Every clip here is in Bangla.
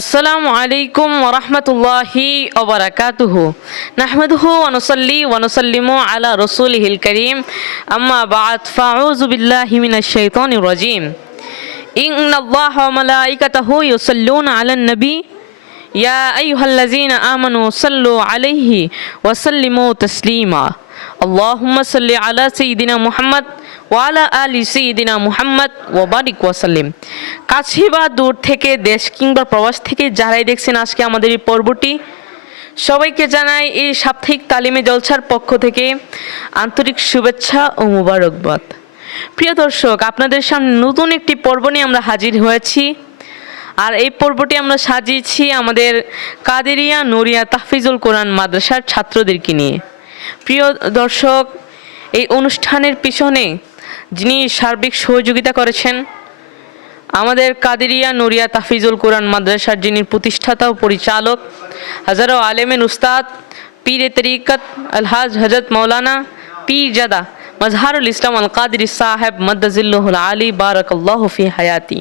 আসসালামু আলাইকুম ওয়া রাহমাতুল্লাহি ওয়া বারাকাতুহু নাহমাদুহু ওয়া নুসাল্লি ওয়া নুসাল্লিমু আলা রাসূলিহিল কারীম আম্মা বা'দ ফাউযু বিল্লাহি মিনাশ শাইতানির রাজীম ইন্নাল্লাহা ওয়া মালাইকাতাহু ইউসাল্লুনা আলান নবী ইয়া আইয়ুহাল্লাযীনা আমানু সাল্লু আলাইহি ওয়া সাল্লিমু তাসলিমা আল্লাহুম্মা সাল্লি আলা সাইয়্যিদিনা মুহাম্মদ ওয়ালা আলি সাইয়্যিদিনা মুহাম্মদ ওয়া বারিক ওয়া সাল্লিম। কাছে বা দূর থেকে, দেশ কিংবা প্রবাস থেকে যারাই দেখছেন আজকে আমাদের এই পর্বটি, সবাইকে জানাই এই সাপ্তাহিক তালিমে জলসার পক্ষ থেকে আন্তরিক শুভেচ্ছা ও মুবারকবাদ। প্রিয় দর্শক, আপনাদের সামনে নতুন একটি পর্ব নিয়ে আমরা হাজির হয়েছি। আর এই পর্বটি আমরা সাজিয়েছি আমাদের কাদেরিয়া নুরিয়া তাহফিজুল কোরআন মাদ্রাসার ছাত্রদেরকে নিয়ে। প্রিয় দর্শক, এই অনুষ্ঠানের পিছনে যিনি সার্বিক সহযোগিতা করেছেন, আমাদের কাদেরিয়া নুরিয়া তাহফিজুল কোরআন মাদ্রাসার যিনি প্রতিষ্ঠাতা ও পরিচালক, হাজারো আলেমেন উস্তাদ পীরে তরিকত আলহাজ হজরত মৌলানা পীরজাদা মজহারুল ইসলাম আল কাদেরী সাহেব মাদ্দাজিল্লাহুল আলী বারাকাল্লাহু ফি হায়াতি।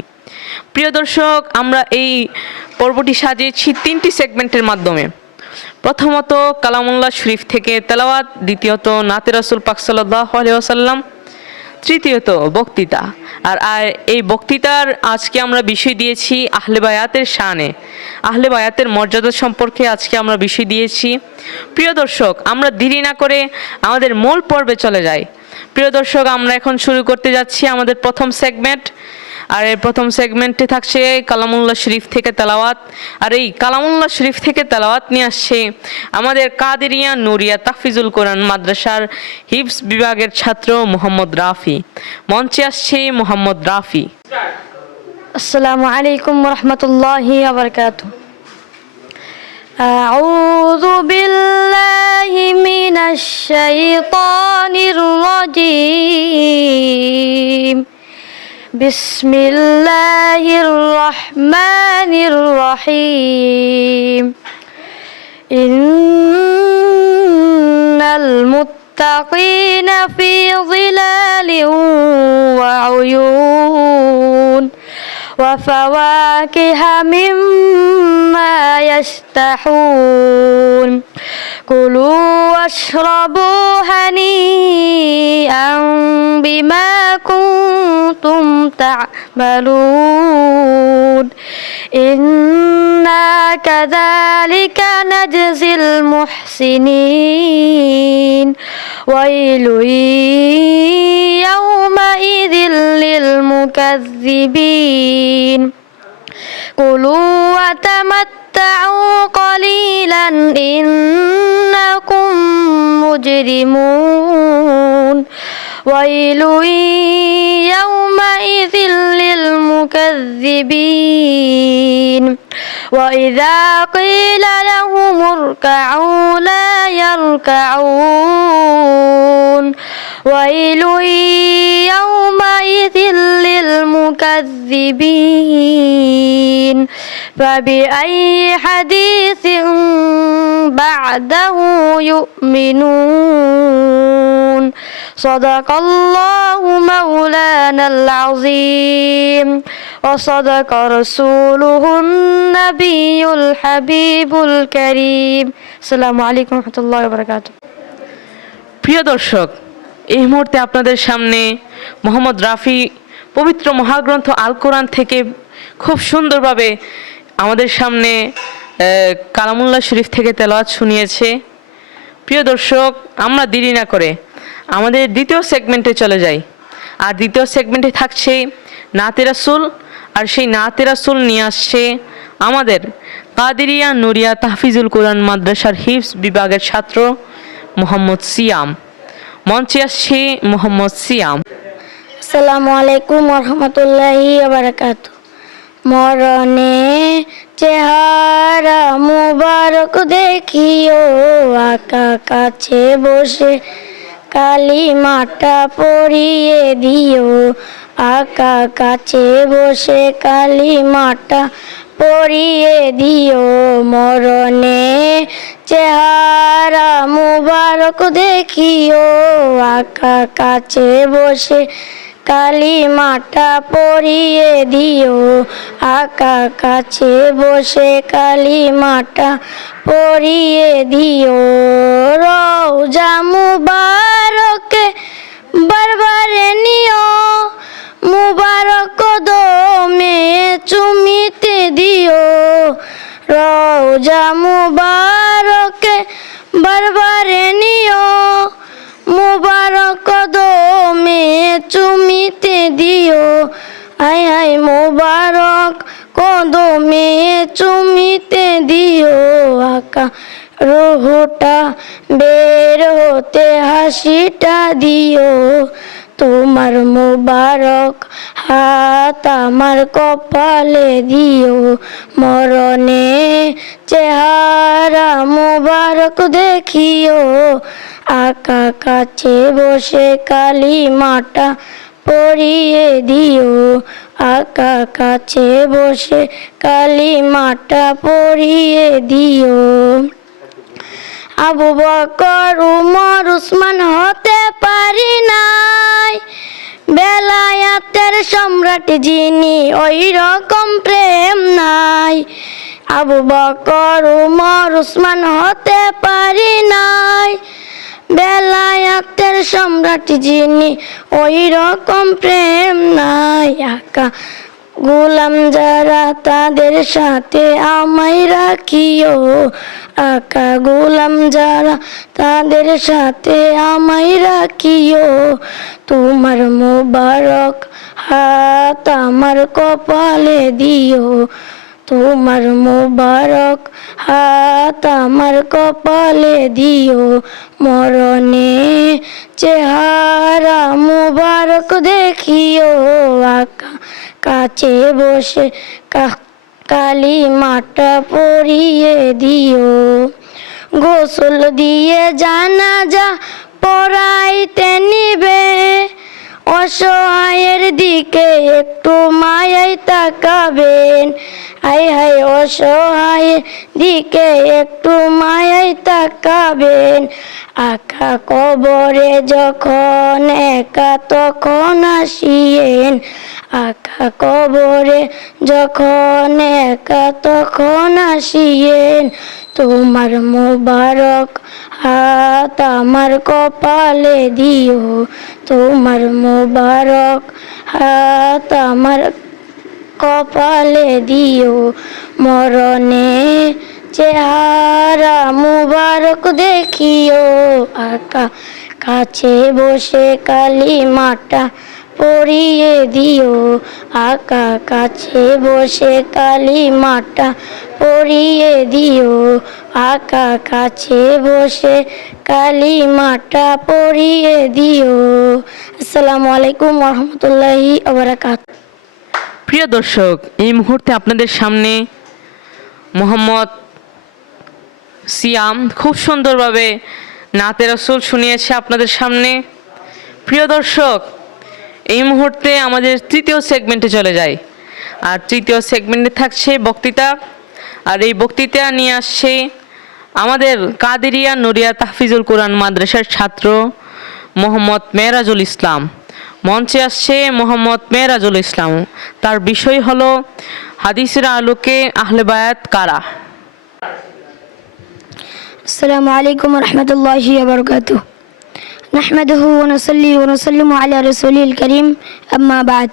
প্রিয় দর্শক, আমরা এই পর্বটি সাজিয়েছি তিনটি সেগমেন্টের মাধ্যমে। প্রথমত কালামুল্লাহ শরীফ থেকে তেলাওয়াত, দ্বিতীয়ত নাতে রাসূল পাক সাল্লাল্লাহু আলাইহি ওয়াসাল্লাম, তৃতীয়ত বক্তৃতা। আর এই বক্তৃতার আজকে আমরা বিষয় দিয়েছি আহলে বায়াতের শানে, আহলে বায়াতের মর্যাদা সম্পর্কে আজকে আমরা বিষয় দিয়েছি। প্রিয় দর্শক, আমরা দেরি না করে আমাদের মূল পর্বে চলে যাই। প্রিয় দর্শক, আমরা এখন শুরু করতে যাচ্ছি আমাদের প্রথম সেগমেন্ট। আর এই প্রথম সেগমেন্টে থাকছে কালামুল্লাহ শরীফ থেকে তেলাওয়াত। আর এই কালামুল্লাহ শরীফ থেকে তেলাওয়াত নিয়ে আসছে আমাদের কাদেরিয়া নুরিয়া তাহফিজুল কোরআন মাদ্রাসার হিফজ বিভাগের ছাত্র মোহাম্মদ রাফি। মঞ্চে আসছে মোহাম্মদ রাফি। আসসালামু আলাইকুম ওয়া রাহমাতুল্লাহি ওয়া বারাকাতুহু। আউযু বিল্লাহি মিনাশ শাইতানির রাজীম। বিসমিল্লাহির রহমানির রহিম। ইন্নাল মুত্তাকিনা ফি যিলালিন ওয়া উয়ুন ওয়া ফাওয়াকিহা মিম্মা ইয়াশতাহুন। কুলু ওয়াশরাবু হানিআন বিমা কুনতুম তা'মালুন। ইন্না কাযালিকা নাজজিল মুহসিনিন। ওয়াইলুন ইয়াওমাইযিল লিল মুকাযযিবিন। কুলু ওয়া তামাত্তাউ ক্বালীলান ইন্নাকুম মুজরিমুন। ওয়াইলুন ইয়াওমাইযিল লিল মুকাযযিবিন। وإذا قيل لهم اركعوا لا يركعون. ويل يومئذ للمكذبين. فبأي حديث بعده يؤمنون. صدق الله مولانا العظيم وصدق رسوله النبي الحبيب الكريم. السلام عليكم ورحمة الله وبركاته. প্রিয় দর্শক, এই মুহূর্তে আপনাদের সামনে মোহাম্মদ রাফি পবিত্র মহাগ্রন্থ আল কোরআন থেকে খুব সুন্দরভাবে আমাদের সামনে কালামুল্লাহ শরীফ থেকে তেলাওয়াত শুনিয়েছে। প্রিয় দর্শক, আমরা দেরি না করে আমাদের দ্বিতীয় সেগমেন্টে চলে যাই। আর দ্বিতীয় সেগমেন্টে থাকছে নাতে রাসূল। আর সেই নাতে রাসূল নিয়ে আসছে আমাদের কাদেরিয়া নুরিয়া তাহফিজুল কোরআন মাদ্রাসার হিফজ বিভাগের ছাত্র মোহাম্মদ সিয়াম। মঞ্চে আসছে মোহাম্মদ সিয়াম। আসসালামু আলাইকুম ওয়া রাহমাতুল্লাহি ওয়া বারাকাতুহু। মরণে চেহারা মুবারক দেখিও, আকা কাছে বসে কালিমাটা পড়িয়ে দিও। আকা কাছে বসে কালিমাটা পড়িয়ে দিও। মরণে চেহারা মুবারক দেখিও, আকা কাছে বসে কালিমাটা পড়িয়ে দিও, আকা কাছে বসে কালিমাটা পড়িয়ে দিও। রওজা মুবারকে বারবারে নিও, মুবারক কদমে চুমিতে দিও। রওজা মুবারকে বারবারে নিও, মুবারক কদমে চুমিতে দিও। আয় আয় মুবারক কদমে চুমিতে দিও। আকা রুহটা বের হতে হাসিটা দিও, তোমার মুবারক হাত আমার কপালে দিও। মরণে চেহারা মুবারক দেখিও, আকা কাছে বসে কালিমাটা পড়িয়ে দিও। আকা কাছে বসে কালিমাটা পড়িয়ে দিও। আবু বকর উমর উসমান হতে পারি নাই, বেলায়াতের সম্রাট যিনি ওই রকম প্রেম নাই। আবু বকর উমর উসমান হতে পারি নাই, বেলায়াতের সম্রাট যিনি ওই রকম প্রেম নাই। আকা গোলাম যারা তাদের সাথে আমায় রাখিও, আকা গোলাম যারা তাদের সাথে আমায় রাখিও। তোমার মুবারক হাত আমার কপালে দিও, তোমার মুবারক হাত আমার কপালে দিও। মরণে চেহারা মুবারক দেখিও, আকা কাছে বসে কালিমাটা পড়িয়ে দিও। গোসল দিয়ে জানাজা পড়াইতে নিবে, অসহায়ের দিকে একটু মায়ায় তাকাবেন। হায় হায় অসহায়ের দিকে একটু মায়ায় তাকাবেন। আকা কবরে যখন একা তখন আসিয়েন, আকা কবরে যখন একা তখন আসিয়েন। তোমার মুবারক হাত আমার কপালে দিও, তোমার মুবারক হাত আমার কপালে দিও। মরণে চেহারা মুবারক দেখিও, আকা কাছে বসে কালিমাটা পড়িয়ে দিও। আকা কাছে বসে কালিমাটা পড়িয়ে দিও, আকা কাছে বসে কালিমাটা পড়িয়ে দিও। আসসালামু আলাইকুম ওয়া রাহমাতুল্লাহি ওয়া বারাকাতুহু। প্রিয় দর্শক, এই মুহূর্তে আপনাদের সামনে মোহাম্মদ সিয়াম খুব সুন্দরভাবে নাতে রাসূল শুনিয়েছে আপনাদের সামনে। প্রিয় দর্শক, এই মুহূর্তে আমাদের তৃতীয় সেগমেন্টে চলে যায়, আর তৃতীয় সেগমেন্টে থাকছে বক্তৃতা। আর এই বক্তৃতা নিয়ে আসছে আমাদের কাদেরিয়া নুরিয়া তাহফিজুল কোরআন মাদ্রাসার ছাত্র মোহাম্মদ মেরাজুল ইসলাম। মঞ্চে আসছে মোহাম্মদ মেরাজুল ইসলাম, তার বিষয় হলো হাদিসের আলোকে আহলে বায়াত কারা। আসসালামু আলাইকুম ওয়া রাহমাতুল্লাহি ওয়া বারাকাতুহু। নাহমাদুহু ওয়া নুসাল্লি ওয়া নুসাল্লিমু আলা রাসূলিল কারীম, আম্মা বা'দ।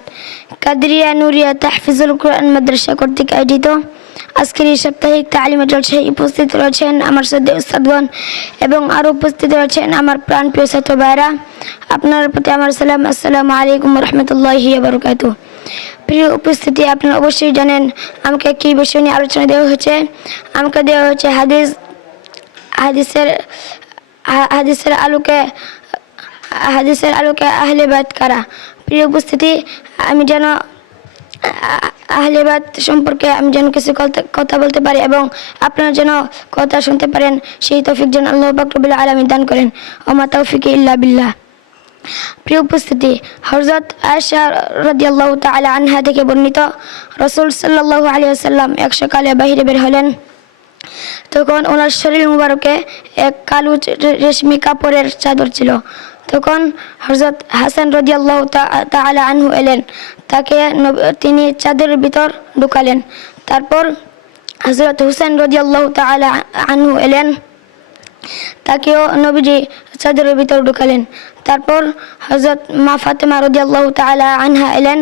কাদেরিয়া নুরিয়া তাহফিজুল কোরআন মাদ্রাসা কর্তৃক আয়োজিত আজকের এই সাপ্তাহিক তালিমে জলসায় উপস্থিত রয়েছেন আমার শ্রদ্ধেয় উস্তাদগণ এবং আরও উপস্থিত রয়েছেন আমার প্রাণপ্রিয় ছাত্র ভাইরা। আপনার প্রতি আমার সালাম, আসসালামু আলাইকুম ওয়া রাহমাতুল্লাহি ওয়া বারাকাতুহু। প্রিয় উপস্থিতি, আপনারা অবশ্যই জানেন আমাকে কী বিষয় নিয়ে আলোচনা দেওয়া হয়েছে। আমাকে দেওয়া হয়েছে হাদিসের আলোকে আহলে বায়াত কারা। প্রিয় উপস্থিতি, আমি যেন আহলে বায়াত সম্পর্কে কিছু কথা বলতে পারি এবং আপনারা যেন কথা শুনতে পারেন, সেই তৌফিক যেন আল্লাহ পাক রব্বুল আলামিন দান করেন। ওমা তাওফিক ইল্লা বিল্লাহ। প্রিয় উপস্থিতি, হযরত আয়েশা রাদিয়াল্লাহু তাআলা আনহা থেকে বর্ণিত, রাসূল সাল্লাল্লাহু আলাইহি ওয়াসাল্লাম এক সকালে বাইরে বের হলেন। তখন ওনার শরীর মুবারকে এক কালো রেশমি কাপড়ের চাদর ছিল। তখন হযরত হাসান রাদিয়াল্লাহু তাআলা আনহু এলেন, তিনি চাদরের ভিতর ঢুকালেন। তারপর হযরত হুসাইন রাদিয়াল্লাহু তাআলা আনহু এলেন, তাকেও নবীজি চাদরের ভিতর ঢুকালেন। তারপর হযরত মা ফাতেমা রাদিয়াল্লাহু তাআলা আনহা এলেন,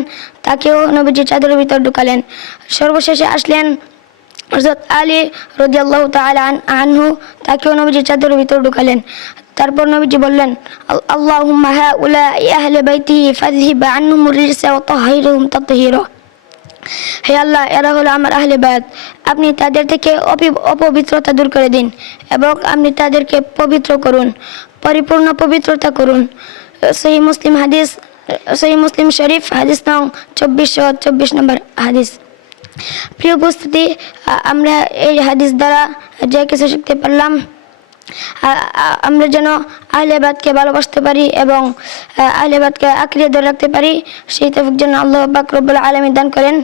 তাকেও নবীজি চাদরের ভিতর ঢুকালেন। সর্বশেষে আসলেন হযরত আলী রাদিয়াল্লাহু তাআলা আনহু, তাকেও নবীজি চাদরের ভিতর ঢুকালেন। তারপর নবীজি বললেন, আল্লাহুম্মা হাউলাই আহলে বাইতি ফাযহিব আনহুম রিজসা ওয়া তাহহিরহুম তাতহীরা। হে আল্লাহ, এরা হলো আমার আহলে বায়াত, আপনি তাদের থেকে অপবিত্রতা দূর করে দিন এবং আপনি তাদেরকে পবিত্র করুন, পরিপূর্ণ পবিত্রতা করুন। সহিহ মুসলিম শরীফ হাদিস নং 2424 নম্বর হাদিস। প্রিয় উপস্থিতি, আমরা এই হাদিস দ্বারা যে কিছু শিখতে পারলাম, আমরা যেন আহলে বায়াতকে ভালোবাসতে পারি এবং আহলে বায়াতকে আঁকড়ে ধরে রাখতে পারি, সেই তৌফিক যেন আল্লাহ পাক রব্বুল আলামিন দান করেন।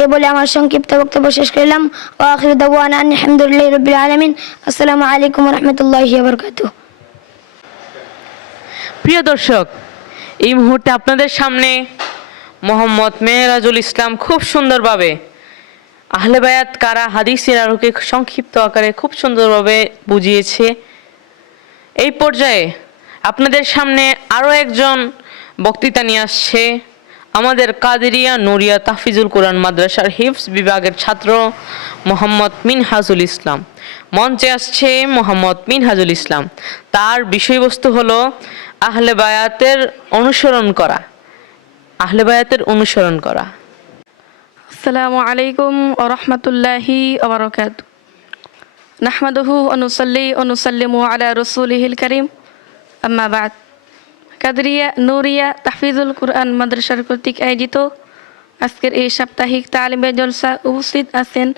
এই বলে আমার সংক্ষিপ্ত বক্তব্য শেষ করলাম। ওয়া আখিরু দাওয়ানা আলহামদুলিল্লাহি রাব্বিল আলামিন। আসসালামু আলাইকুম ওয়া রাহমাতুল্লাহি ওয়া বারাকাতুহু। প্রিয় দর্শক, এই মুহূর্তে আপনাদের সামনে মোহাম্মদ মেহেরাজুল ইসলাম খুব সুন্দরভাবে আহলে বায়াত কারা হাদিসের আলোকে সংক্ষিপ্ত আকারে খুব সুন্দরভাবে বুঝিয়েছে। এই পর্যায়ে আপনাদের সামনে আরও একজন বক্তৃতা নিয়ে আসছে আমাদের কাদেরিয়া নুরিয়া তাহফিজুল কোরআন মাদ্রাসার হিফজ বিভাগের ছাত্র মোহাম্মদ মিনহাজুল ইসলাম। মঞ্চে আসছে মোহাম্মদ মিনহাজুল ইসলাম। তার বিষয়বস্তু হলো আহলে বায়াতের অনুসরণ করা। আহলে বায়াতের অনুসরণ করা। আসসালামু আলাইকুম ওয়া রাহমাতুল্লাহি ওয়া বারাকাতুহু। নাহমাদুহু ওয়া নুসাল্লি ওয়া নুসাল্লিমু আলা রাসূলিহিল কারীম, আম্মা বা'দ। কাদরিয়া নুরিয়া তাহফিজুল কুরআন মাদ্রাসার কর্তৃক আয়োজিত আজকের এই সাপ্তাহিক তালিমে জলসা উপস্থিত আছেন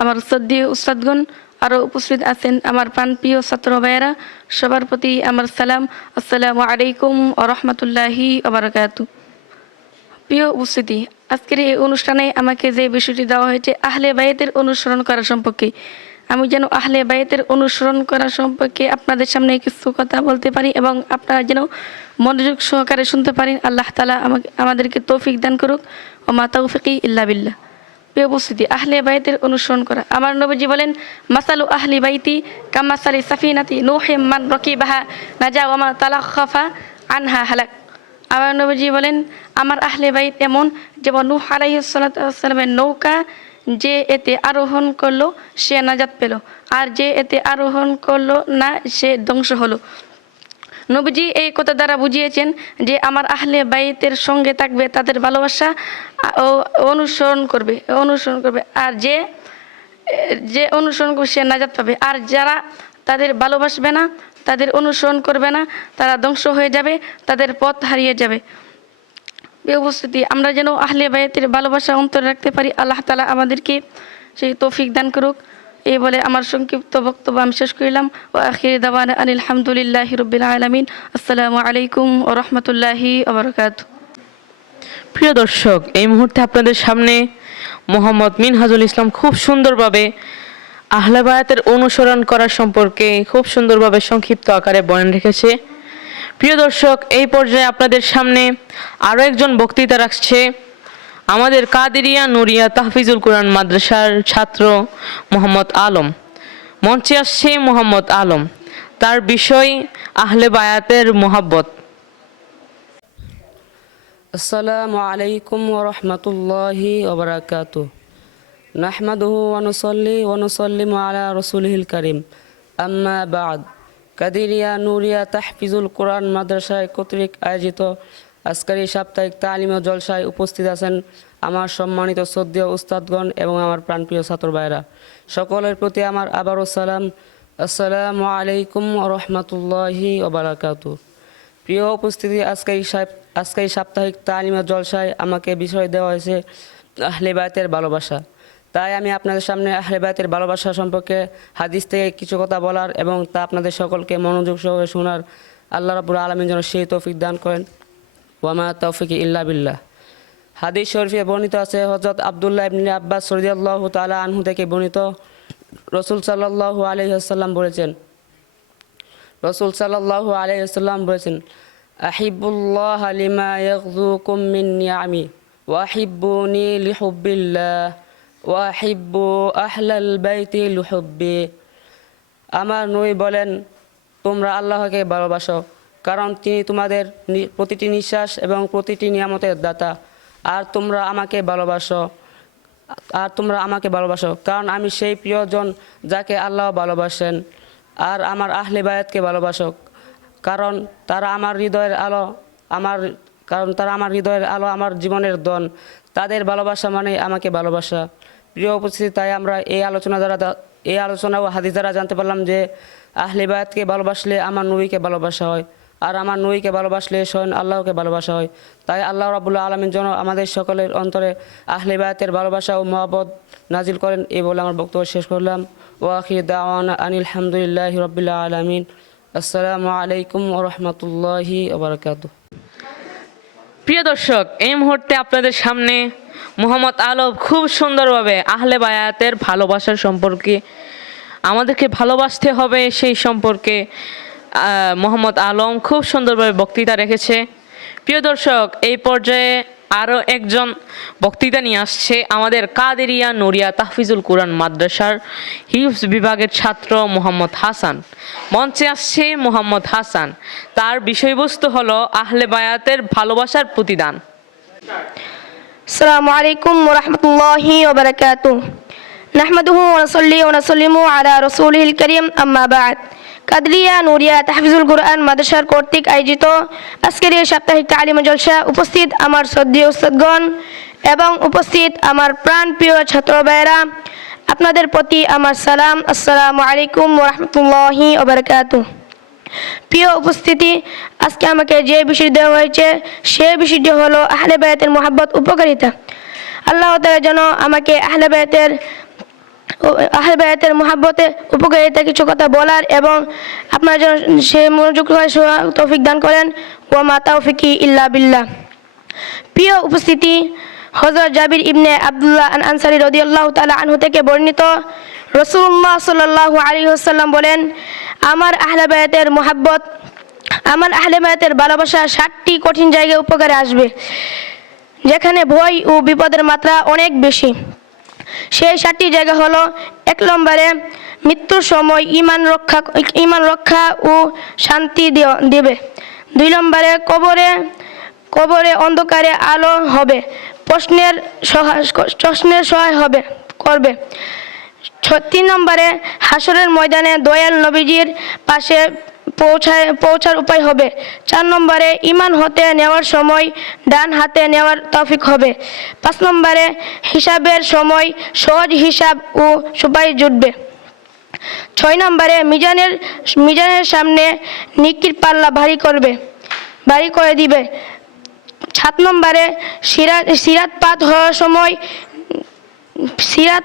আমার শ্রদ্ধেয় উস্তাদগণ, আরও উপস্থিত আছেন আমার প্রাণপ্রিয় ছাত্র ভাইয়েরা। সবার প্রতি আমার সালাম, আসসালামু আলাইকুম ওয়া রাহমাতুল্লাহি ওয়া বারাকাতুহু। প্রিয় উপস্থিতি, আজকের এই অনুষ্ঠানে আমাকে যে বিষয়টি দেওয়া হয়েছে আহলে বায়াতের অনুসরণ করা সম্পর্কে, আমি যেন আহলে বায়াতের অনুসরণ করা সম্পর্কে আপনাদের সামনে কিছু কথা বলতে পারি এবং আপনারা যেন মনোযোগ সহকারে শুনতে পারেন। আল্লাহ তাআলা আমাদেরকে তৌফিক দান করুক। ওয়া মা তাওফিকি ইল্লা বিল্লাহ। প্রিয় উপস্থিতি, আহলে বায়াতের অনুসরণ করা। আমার নবীজি বলেন, মাসালু আহলি বাইতি কামাসালি সাফিনাতি নূহিম মান রাকিবাহা নাজা ওয়া মা তালাখাফা আনহা হালাক। আমার নবীজি বলেন, আমার আহলে বাইত এমন যেমন নূহ আলাইহিস সালাতু ওয়াস সালামের নৌকা, যে এতে আরোহণ করলো সে নাজাত পেল, আর যে এতে আরোহণ করলো না সে ধ্বংস হলো। নবীজি এই কথা দ্বারা বুঝিয়েছেন যে আমার আহলে বাইতের সঙ্গে থাকবে, তাদের ভালোবাসা অনুসরণ করবে, আর যে অনুসরণ করবে সে নাজাত পাবে। আর যারা তাদের ভালোবাসবে না, তাদের অনুসরণ করবে না, তারা ধ্বংস হয়ে যাবে, তাদের পথ হারিয়ে যাবে। উপস্থিতি, আমরা যেন আহলে বায়াতের ভালোবাসা অন্তরে রাখতে পারি। আল্লাহ তাআলা আমাদেরকে সেই তৌফিক দান করুক। এই বলে আমার সংক্ষিপ্ত বক্তব্য আমি শেষ করলাম। ওয়া আখিরু দাওয়ানা আনিল হামদুলিল্লাহি রাব্বিল আলামিন। আসসালামু আলাইকুম ওয়া রাহমাতুল্লাহি ওয়া বারাকাতুহু। প্রিয় দর্শক, এই মুহূর্তে আপনাদের সামনে মোহাম্মদ মিনহাজুল ইসলাম খুব সুন্দরভাবে আহলে বায়াতের অনুসরণ করা সম্পর্কে খুব সুন্দরভাবে সংক্ষিপ্ত আকারে বয়ান রেখেছে। প্রিয় দর্শক, এই পর্যায়ে আপনাদের সামনে আরও একজন বক্তৃতা রাখছে আমাদের কাদেরিয়া নুরিয়া তাহফিজুল কোরআন মাদ্রাসার ছাত্র মোহাম্মদ আলম। মঞ্চে আসছে মোহাম্মদ আলম। তার বিষয় আহলে বায়াতের মোহাব্বত। আসসালামু আলাইকুম ওয়া রাহমাতুল্লাহি ওয়া বারাকাতুহু। নাহমাদুহু ওয়া নুসাল্লি ওয়া নুসাল্লিমু আলা রাসূলিহিল কারীম, আম্মা বা'দ। কাদেরিয়া নুরিয়া তাহফিজুল কোরআন মাদ্রাসায় কর্তৃক আয়োজিত আজকের এই সাপ্তাহিক তালিম ও জলসায় উপস্থিত আছেন আমার সম্মানিত শ্রদ্ধেয় উস্তাদগণ এবং আমার প্রাণপ্রিয় ছাত্র ভাইরা। সকলের প্রতি আমার আবারও সালাম, আসসালামু আলাইকুম ওয়া রাহমাতুল্লাহি ওয়া বারাকাতুহু। প্রিয় উপস্থিতি, আজকে এই সাপ্তাহিক তালিম ও জলসায় আমাকে বিষয় দেওয়া হয়েছে আহলে বায়াতের ভালোবাসা। তাই আমি আপনাদের সামনে আহলে বায়াতের ভালোবাসা সম্পর্কে হাদিস থেকে কিছু কথা বলার এবং তা আপনাদের সকলকে মনোযোগ সহকারে শোনার আল্লাহ রাব্বুল আলামিন যেন সেই তৌফিক দান করেন। ওয়া মা তাওফিকি ইল্লা বিল্লাহ। হাদিস শরীফে বর্ণিত আছে, হযরত আব্দুল্লাহ ইবনে আব্বাস রাদিয়াল্লাহু তাআলা আনহু থেকে বর্ণিত, রাসূল সাল্লাল্লাহু আলাইহি ওয়াসাল্লাম বলেছেন, আহিবুল্লাহ লিমা ইয়াগযুকুম মিন নিআমি ওয়া হিব্বুনি লিহুব্বিল্লাহ ওয়া হিব্বু আহলাল বাইতি লিহুব্বি। আমার নবী বলেন, তোমরা আল্লাহকে ভালোবাসো, কারণ তিনি তোমাদের প্রতিটি নিঃশ্বাস এবং প্রতিটি নিয়ামতের দাতা। আর তোমরা আমাকে ভালোবাসো, কারণ আমি সেই প্রিয়জন যাকে আল্লাহ ভালোবাসেন। আর আমার আহলে বায়াতকে ভালোবাসো, কারণ তারা আমার হৃদয়ের আলো, আমার জীবনের দন। তাদের ভালোবাসা মানে আমাকে ভালোবাসা। প্রিয় উপস্থিতি, তাই আমরা এই আলোচনা ও হাদিস দ্বারা জানতে পারলাম যে আহলে বায়াতকে ভালোবাসলে আমার নবীকে ভালোবাসা হয়, আর আমার নবীকে ভালোবাসলে স্বয়ং আল্লাহকে ভালোবাসা হয়। তাই আল্লাহ রাব্বুল আলামিন যেন আমাদের সকলের অন্তরে আহলে বায়াতের ভালোবাসা ও মহব্বত নাজিল করেন। এই বলে আমার বক্তব্য শেষ করলাম। ওয়া আখিরু দাওয়ানা আনিল হামদুলিল্লাহি রাব্বিল আলামিন। আসসালামু আলাইকুম ওয়া রাহমাতুল্লাহি ওয়া বারাকাতুহু। প্রিয় দর্শক, এই মুহূর্তে আপনাদের সামনে মোহাম্মদ আলম খুব সুন্দরভাবে আহলে বায়াতের ভালোবাসার সম্পর্কে, আমাদেরকে ভালোবাসতে হবে সেই সম্পর্কে মোহাম্মদ আলম খুব সুন্দরভাবে বক্তৃতা রেখেছে। প্রিয় দর্শক, এই পর্যায়ে আরও একজন বক্তৃতা নিয়ে আসছে আমাদের কাদেরিয়া নুরিয়া তাহফিজুল কুরআন মাদ্রাসার হিফজ বিভাগের ছাত্র মোহাম্মদ হাসান। মঞ্চে আসছে মোহাম্মদ হাসান, তার বিষয়বস্তু হলো আহলে বায়াতের ভালোবাসার প্রতিদান। আসসালামু আলাইকুম ওয়া রাহমাতুল্লাহি ওয়া বারাকাতুহু। নাহমাদুহু ওয়া নুসাল্লি ওয়া নুসাল্লিমু আলা রাসূলিল কারীম, আম্মা বা'দ। কাদরিয়া নুরিয়া তাহফিজুল কুরআন মাদ্রাসার কর্তৃক আয়োজিত আজকের এই সাপ্তাহিক তালিমি জলসা উপস্থিত আমার শ্রদ্ধেয় উস্তাদগণ এবং উপস্থিত আমার প্রাণপ্রিয় ছাত্র ভাইয়েরা, আপনাদের প্রতি আমার সালাম। আসসালামু আলাইকুম ওয়া রাহমাতুল্লাহি ওয়া বারাকাতুহু। প্রিয় উপস্থিতি, আজকে আমাকে যে বিষয় দেওয়া হয়েছে সেই বিষয়টি হলো আহলে বায়াতের মহব্বত উপকারিতা। আল্লাহ তাআলা যেন আমাকে আহলে বায়াতের মহব্বতে উপকারিতা কিছু কথা বলার এবং আপনারা যেন সে মনোযোগ তৌফিক দান করেন। ওয়া মা তাওফিকি ইল্লা বিল্লাহ। প্রিয় উপস্থিতি, হযরত জাবির ইবনে আব্দুল্লাহ আনসারী রাদিয়াল্লাহু তাআলা আনহু থেকে বর্ণিত, রাসূলুল্লাহ সাল্লাল্লাহু আলাইহি ওয়াসাল্লাম বলেন, আমার আহলে বায়াতের ভালোবাসা 7টি কঠিন জায়গায় উপকারে আসবে, যেখানে ভয় ও বিপদের মাত্রা অনেক বেশি। সেই 7টি জায়গা হলো: 1 নম্বরে মৃত্যুর সময় ঈমান রক্ষা ও শান্তি দেবে। 2 নম্বরে কবরে অন্ধকারে আলো হবে, প্রশ্নের সহায় করবে। 3 নম্বরে হাসরের ময়দানে দয়াল নবীজির পাশে পৌঁছার উপায় হবে। 4 নম্বরে ঈমান হতে নেওয়ার সময় ডান হাতে নেওয়ার তৌফিক হবে। 5 নম্বরে হিসাবের সময় সহজ হিসাব ও সুপারিশ জুটবে। 6 নম্বরে মিজানের সামনে নেকির পাল্লা ভারী করে দিবে। 7 নম্বরে সিরাত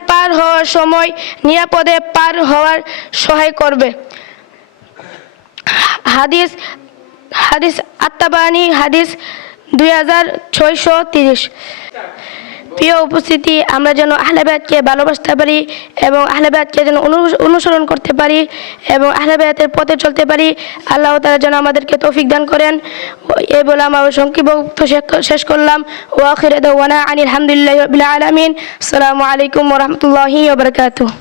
পার হওয়ার সময় নিরাপদে পার হওয়ার সহায় করবে। হাদিস আত্তাবানি, হাদিস 2630। প্রিয় উপস্থিতি, আমরা যেন আহলে বায়াতকে ভালোবাসতে পারি এবং আহলে বায়াতকে যেন অনুসরণ করতে পারি এবং আহলে বায়াতের পথে চলতে পারি। আল্লাহ তাআলা যেন আমাদেরকে তৌফিক দান করেন। এই বলে আমার সংক্ষিপ্ত শেষ করলাম। ওয়া আখিরু দাওয়ানা আনিল হামদুলিল্লাহি রাব্বিল আলামিন। আসসালামু আলাইকুম ওয়া রাহমাতুল্লাহি ওয়া বারাকাতুহু।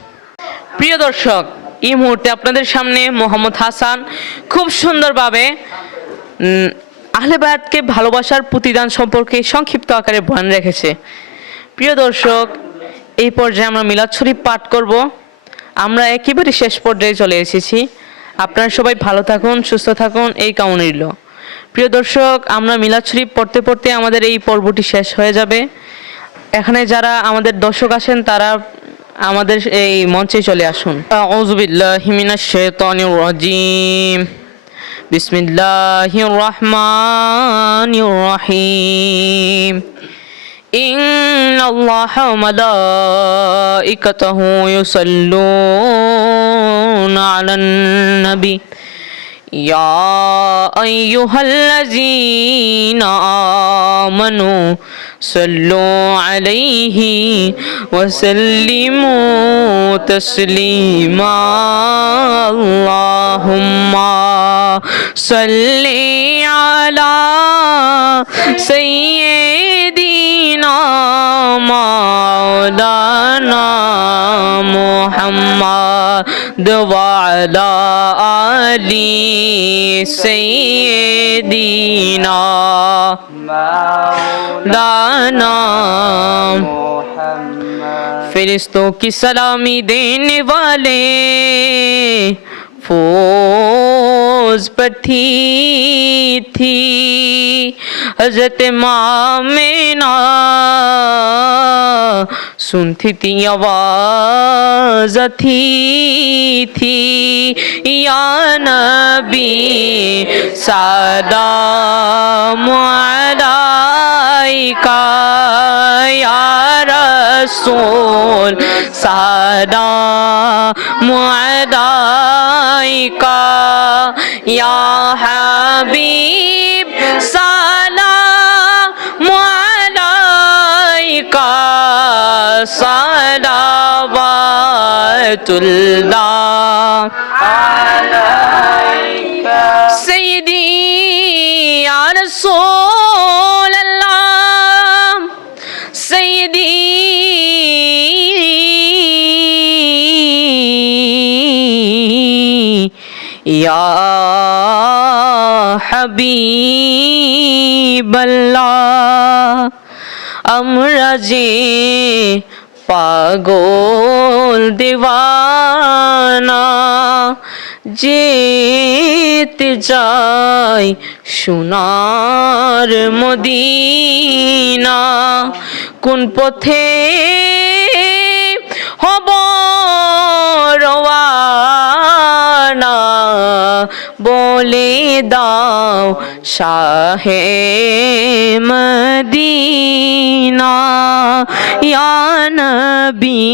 প্রিয় দর্শক, এই মুহূর্তে আপনাদের সামনে মোহাম্মদ হাসান খুব সুন্দরভাবে আহলে বায়াতকে ভালোবাসার প্রতিদান সম্পর্কে সংক্ষিপ্ত আকারে বয়ান রেখেছে। প্রিয় দর্শক, এই পর্যায়ে আমরা মিলাদ শরীফ পাঠ করব। আমরা একেবারে শেষ পর্যায়ে চলে এসেছি। আপনারা সবাই ভালো থাকুন, সুস্থ থাকুন, এই কামনা রইল। প্রিয় দর্শক, আমরা মিলাদ শরীফ পড়তে পড়তে আমাদের এই পর্বটি শেষ হয়ে যাবে। এখানে যারা আমাদের দর্শক আছেন তারা আমাদের এই মঞ্চে চলে আসুন। আউযু বিল্লাহি মিনাশ শাইতানির রাজিম। বিসমিল্লাহির রহমানির রহিম। ইন্নাল্লাহা ওয়া মালাইকাতাহু ইউসাল্লুনা আলান নবী ইয়া আইয়ুহাল্লাযীনা আমানু সাল্লু আলাইহি ওয়া সাল্লিমু তাসলিমা। আল্লাহুম্মা صلی علی سیدنا مولانا محمد وعلی آل سیدنا مولانا فرشتوں کی سلامی دینے والے فوز پٹھی تھی حضرت آمینہ سنتی تھی آواز تھی یا نبی سلام علیکہ یا رسول سلام علیکہ یا حبیب سلام علیکہ صلوات اللہ علیکہ سیدی یا رسول اللہ سیدی یا حبیب اللہ امراجے পাগল দিওয়ানা যেতে চাই সোনার মদিনা কোন পথে হব রওয়ানা বলে দাও শাহে মদিনা ইয়া নবী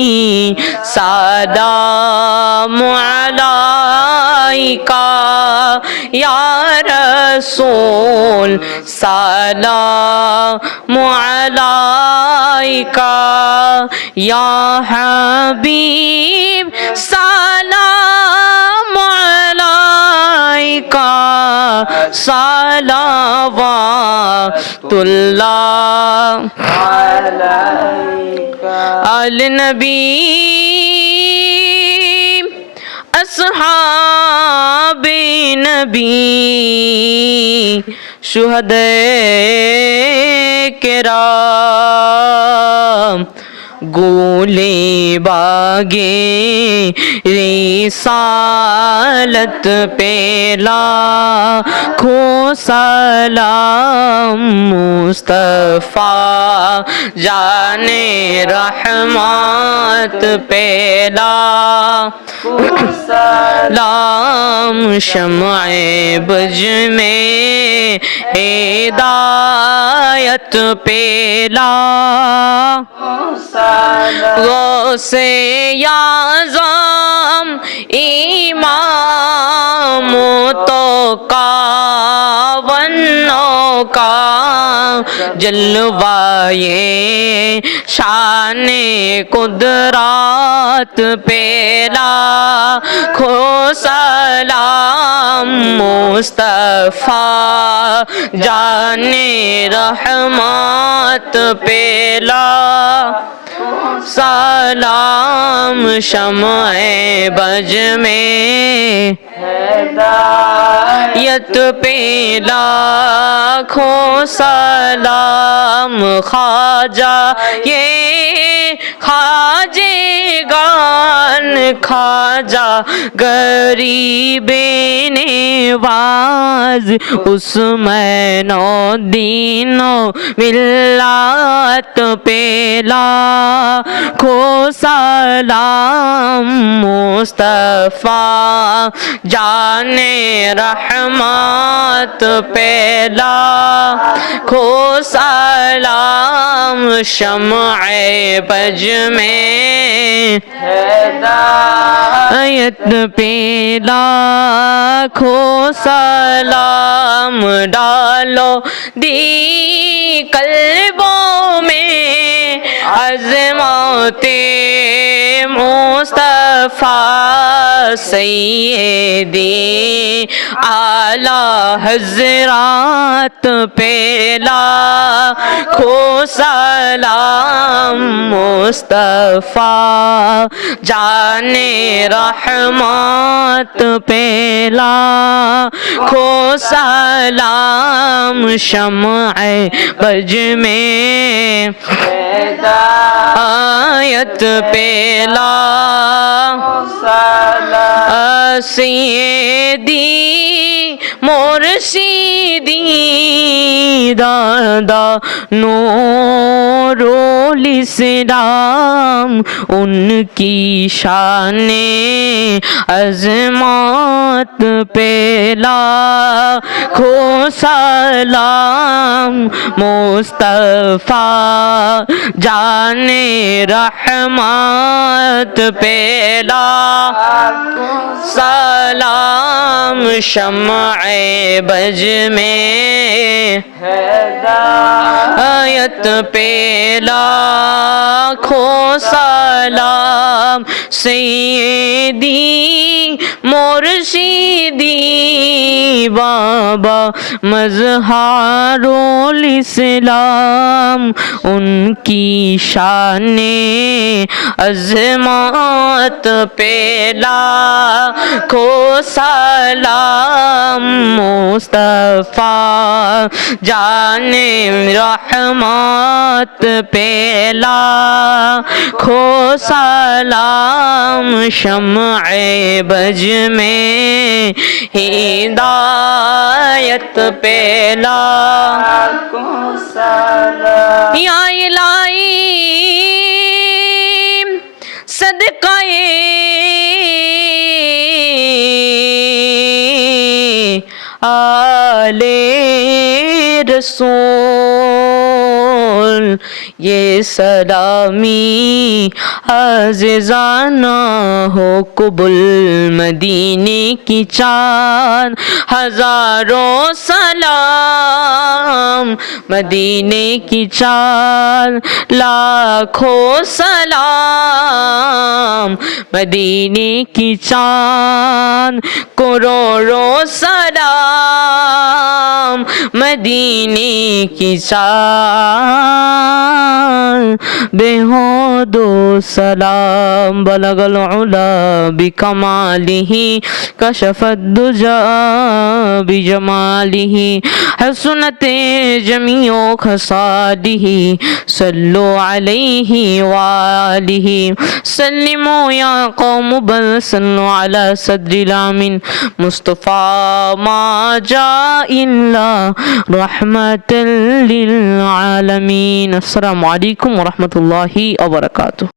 সালামু আলাইকা ইয়া রাসূল সালামু আলাইকা ইয়া হাবিব সালামু আলাইকা সালাওয়াতুল্লাহ আলাইকা আল নবী আসহাবে নবী শুহাদায়ে কেরাম গোলে বাগে রিসালত পেলা খো সালাম মুস্তফা জানে রহমত পেলা سلام شمع بج میں ہدایت پیلا غوث اعظم امام تو کاونوں کا جلوائے شان قدرات پیلا کھو سلام مصطفیٰ جان رحمت پیلا سلام شمع بج میں ہدایت پیلا کھو سلام خواجہ یہ خواجے گان خواجہ غریب نواز اس میں نو دینوں ملت پیلا کھو سلام مصطفیٰ جان رحمت پیلا کھو سلام شمع بج میں ہدایت پیلا کھو سلام ڈالو دی قلبوں میں عظمت مصطفیٰ سیدی اعلی حضرات پہ لاکھوں سلام مصطفیٰ جان رحمت پہ لاکھوں سلام شمع بج میں آیت پہ لاکھوں سلام سیدی مرشدی دادا نور الاسلام ان کی شان عظمت پہ لاکھوں سلام مصطفیٰ جان رحمت پہ لاکھوں سلام شمع بج میں ہدایت پہ لاکھوں سلام سیدی مرشدی بابا مظہر الاسلام ان کی شان عظمت پہ لاکھوں سلام مصطفیٰ جان رحمت پہ لاکھوں سلام شمع بج میں ہدایت پہ لاکھوں سلام یا الہی صدقہ آل رسول یہ سلامی عزیزانہ ہو قبول مدینے کی چاند ہزاروں سلام مدینے کی چاند لاکھوں سلام مدینے کی چاند کروڑوں سلام مدینے کی چاند بہود و سلام بلغ العلا بکمالہ کشف الدجى بجمالہ حسنت جمیع خصالہ صلو علیہ وآلہ سلموا یا قوم بل صلوا علی صدر الامن مصطفیٰ ما جاء الا رحمت للعالمین۔ السلام علیکم ورحمۃ اللہ وبرکاتہ۔